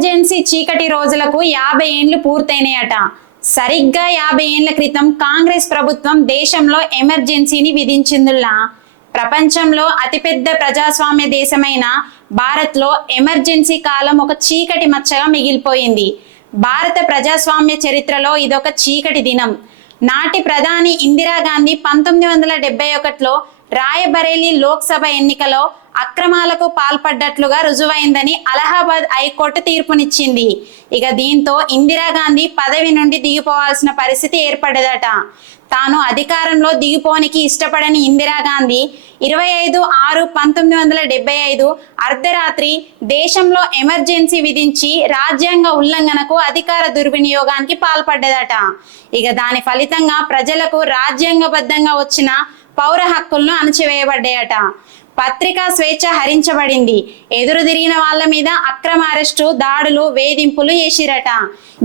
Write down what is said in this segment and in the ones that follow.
Emergency చీకటి రోజులకు 50 ఏండ్లు పూర్తయినాయట. సరిగ్గా 50 ఏండ్ల క్రితం కాంగ్రెస్ ప్రభుత్వం దేశంలో ఎమర్జెన్సీని విధించిందిలా. ప్రపంచంలో అతిపెద్ద ప్రజాస్వామ్య దేశమైన భారత్లో ఎమర్జెన్సీ కాలం ఒక చీకటి మచ్చగా మిగిలిపోయింది. భారత ప్రజాస్వామ్య చరిత్రలో ఇదొక చీకటి దినం. నాటి ప్రధాని ఇందిరాగాంధీ 1971లో రాయబరేలీ లోక్సభ ఎన్నికలో అక్రమాలకు పాల్పడ్డట్లుగా రుజువైందని అలహాబాద్ హైకోర్టు తీర్పునిచ్చింది. ఇక దీంతో ఇందిరాగాంధీ పదవి నుండి దిగిపోవాల్సిన పరిస్థితి ఏర్పడదట. తాను అధికారంలో దిగిపోనికి ఇష్టపడని ఇందిరాగాంధీ 25/6/1975 అర్ధరాత్రి దేశంలో ఎమర్జెన్సీ విధించి రాజ్యాంగ ఉల్లంఘనకు అధికార దుర్వినియోగానికి పాల్పడ్డదట. ఇక దాని ఫలితంగా ప్రజలకు రాజ్యాంగబద్ధంగా వచ్చిన పౌర హక్కులను అణచివేయబడ్డాయట. పత్రికా స్వేచ్ఛ హరించబడింది. ఎదురు తిరిగిన వాళ్ళ మీద అక్రమ అరెస్టు, దాడులు, వేధింపులు చేసిరట.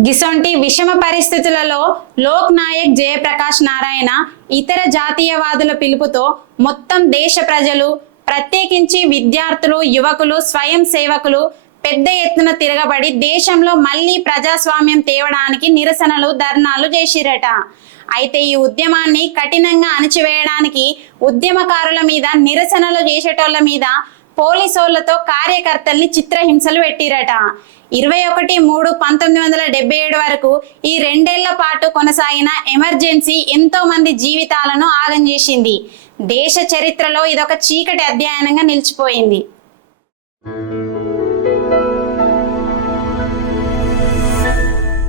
గిసొంటి విషమ పరిస్థితులలో లోక్ నాయక్ జయప్రకాష్ నారాయణ ఇతర జాతీయవాదుల పిలుపుతో మొత్తం దేశ ప్రజలు, ప్రత్యేకించి విద్యార్థులు, యువకులు, స్వయం సేవకులు పెద్ద ఎత్తున తిరగబడి దేశంలో మళ్ళీ ప్రజాస్వామ్యం తేవడానికి నిరసనలు, ధర్నాలు చేసిరట. అయితే ఈ ఉద్యమాన్ని కఠినంగా అణచివేయడానికి ఉద్యమకారుల మీద, నిరసనలు చేసేటోళ్ల మీద పోలీసోళ్లతో కార్యకర్తల్ని చిత్రహింసలు పెట్టిరట. 21/3/1977 వరకు ఈ 2 ఏళ్ల పాటు కొనసాగిన ఎమర్జెన్సీ ఎంతో మంది జీవితాలను ఆగం చేసింది. దేశ చరిత్రలో ఇదొక చీకటి అధ్యాయంగా నిలిచిపోయింది.